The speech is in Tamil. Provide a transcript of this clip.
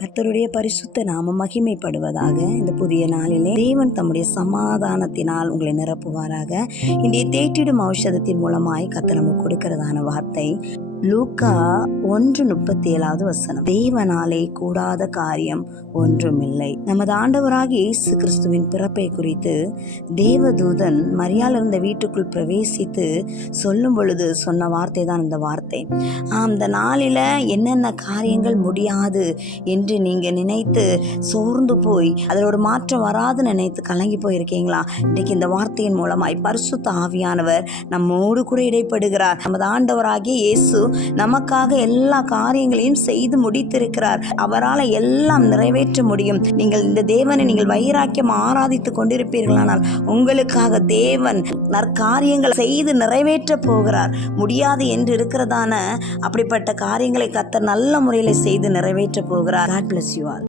கர்த்தருடைய பரிசுத்த நாம மகிமைப்படுவதாக இந்த புதிய நாளிலே தேவன் தம்முடைய சமாதானத்தினால் உங்களை நிரப்புவாராக. இன்றைய தேற்றிடும் ஔஷதத்தின் மூலமாய் கர்த்தர் நமக்கு கொடுக்கிறதான வார்த்தை. லூக்கா ஒன்று முப்பத்தி ஏழாவது வசனம். தேவனாலே கூடாத காரியம் ஒன்றுமில்லை. நமது ஆண்டவராக இயேசு கிறிஸ்துவின் பிறப்பை குறித்து தேவதூதன் மரியால் இருந்த வீட்டுக்குள் பிரவேசித்து சொல்லும் பொழுது சொன்ன வார்த்தை தான் இந்த வார்த்தை. அந்த நாளில் என்னென்ன காரியங்கள் முடியாது என்று நீங்கள் நினைத்து சோர்ந்து போய் அதில் ஒரு மாற்றம் வராது நினைத்து கலங்கி போயிருக்கீங்களா? இன்றைக்கு இந்த வார்த்தையின் மூலமாய் பரிசுத்த ஆவியானவர் நம்மோடு கூட இடைப்படுகிறார். நமது ஆண்டவராகிய இயேசு நமக்காக எல்லா காரியங்களையும் செய்து முடித்திருக்கிறார். அவரால் எல்லாம் நிறைவேற்ற முடியும். நீங்கள் இந்த தேவனை நீங்கள் வைராக்கியம் ஆராதித்து கொண்டிருப்பீர்களானால் உங்களுக்காக தேவன் நற்காரியங்கள் செய்து நிறைவேற்ற போகிறார். முடியாது என்று இருக்கிறதான அப்படிப்பட்ட காரியங்களை கத்தர் நல்ல முறையில் செய்து நிறைவேற்ற போகிறார். God bless you all